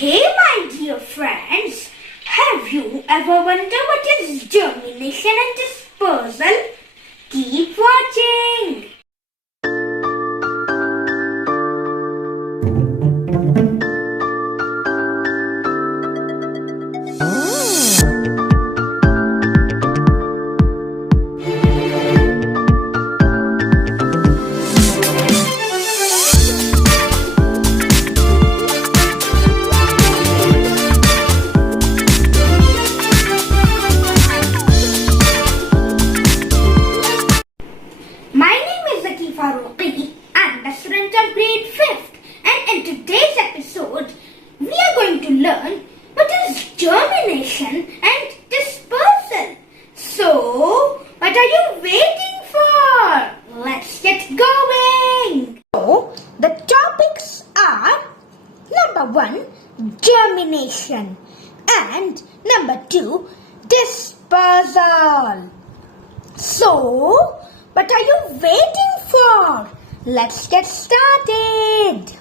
Hey my dear friends, have you ever wondered what is germination and dispersal? Keep watching! My name is Zaki Farooqui. I'm a student of grade 5th, and in today's episode, we are going to learn what is germination and dispersal. So, what are you waiting for? Let's get going. So, the topics are number 1, germination, and number 2, dispersal. So, what are you waiting for? Let's get started.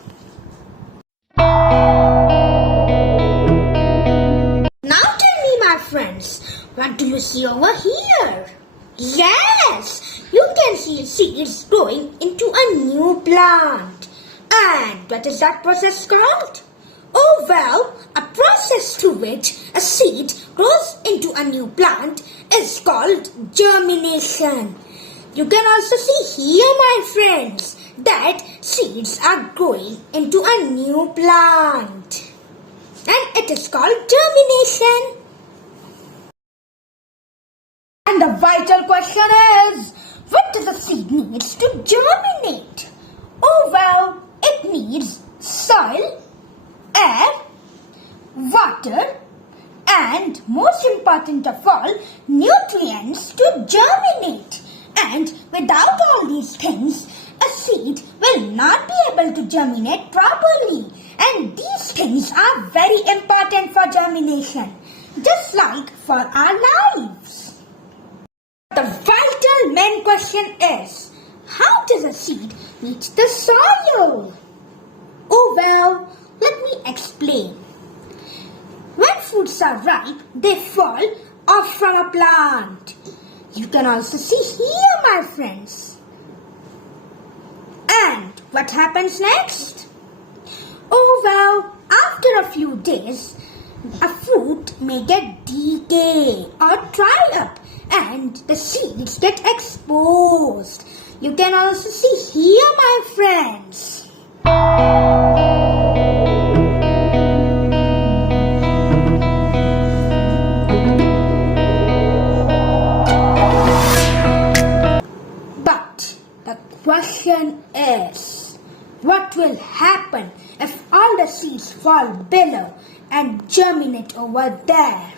Now tell me, my friends, what do you see over here? Yes, you can see seeds growing into a new plant. And what is that process called? Oh well, a process through which a seed grows into a new plant is called germination. You can also see here, my friends, that seeds are growing into a new plant. And it is called germination. And the vital question is, what does a seed need to germinate? Oh well, it needs soil, air, water, and most important of all, nutrients to germinate. And without all these things, a seed will not be able to germinate properly. And these things are very important for germination, just like for our lives. The vital main question is, how does a seed reach the soil? Oh well, let me explain. When fruits are ripe, they fall off from a plant. You can also see here, my friends. And what happens next? Oh well, after a few days, a fruit may get decay or dry up and the seeds get exposed. You can also see here, my friends. Question is, what will happen if all the seeds fall below and germinate over there?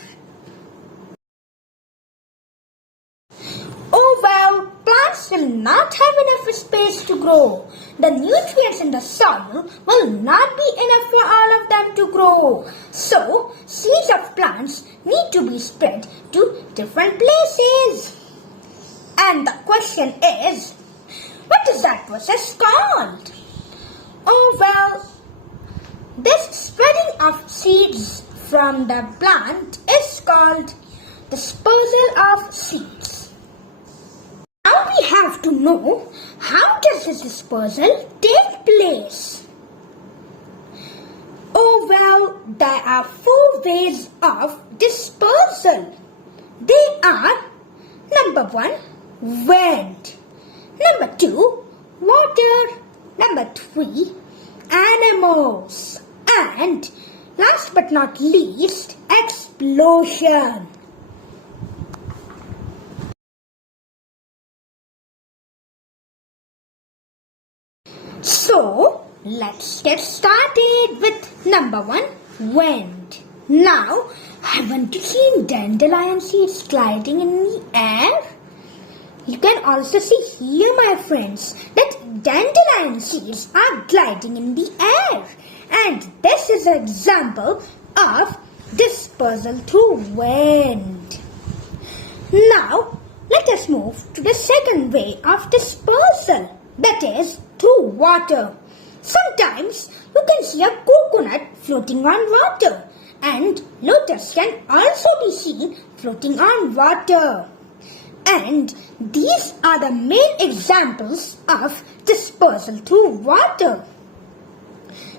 Oh well, plants will not have enough space to grow. The nutrients in the soil will not be enough for all of them to grow. So, seeds of plants need to be spread to different places. And the question is, what is that process called? Oh well, this spreading of seeds from the plant is called dispersal of seeds. Now we have to know, how does this dispersal take place? Oh well, there are 4 ways of dispersal. They are number 1, wind. Number 2, water. Number 3, animals. And last but not least, explosion. So, let's get started with number 1, wind. Now, haven't you seen dandelion seeds gliding in the air? You can also see here, my friends, that dandelion seeds are gliding in the air. And this is an example of dispersal through wind. Now, let us move to the second way of dispersal, that is through water. Sometimes you can see a coconut floating on water, and lotus can also be seen floating on water. And these are the main examples of dispersal through water.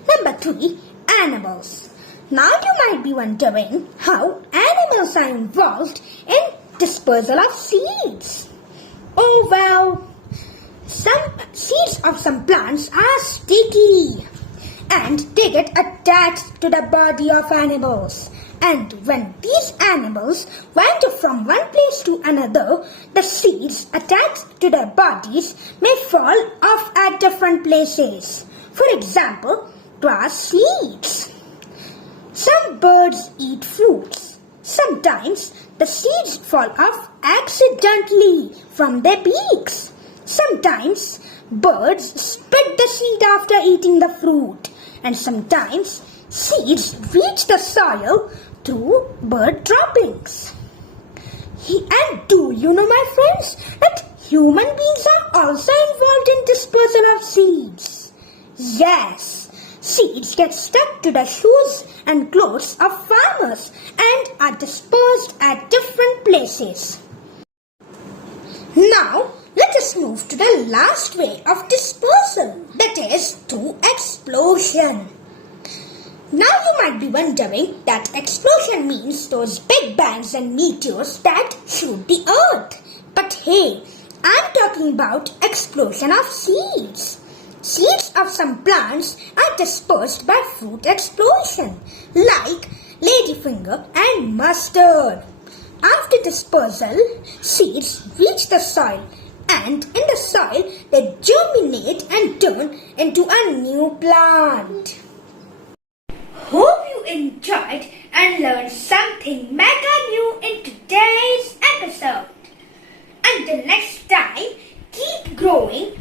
Number 3. Animals. Now you might be wondering how animals are involved in dispersal of seeds. Oh well, some seeds of some plants are sticky and they get attached to the body of animals. And when these animals wander from one place to another, the seeds attached to their bodies may fall off at different places. For example, grass seeds. Some birds eat fruits. Sometimes the seeds fall off accidentally from their beaks. Sometimes birds spit the seed after eating the fruit. And sometimes seeds reach the soil through bird droppings. And do you know, my friends, that human beings are also involved in dispersal of seeds? Yes, seeds get stuck to the shoes and clothes of farmers and are dispersed at different places. Now, let us move to the last way of dispersal, that is through explosion. Now you might be wondering that explosion means those big bangs and meteors that shoot the earth. But hey, I'm talking about explosion of seeds. Seeds of some plants are dispersed by fruit explosion, like ladyfinger and mustard. After dispersal, seeds reach the soil, and in the soil they germinate and turn into a new plant. Hope you enjoyed and learned something mega new in today's episode. Until next time, keep growing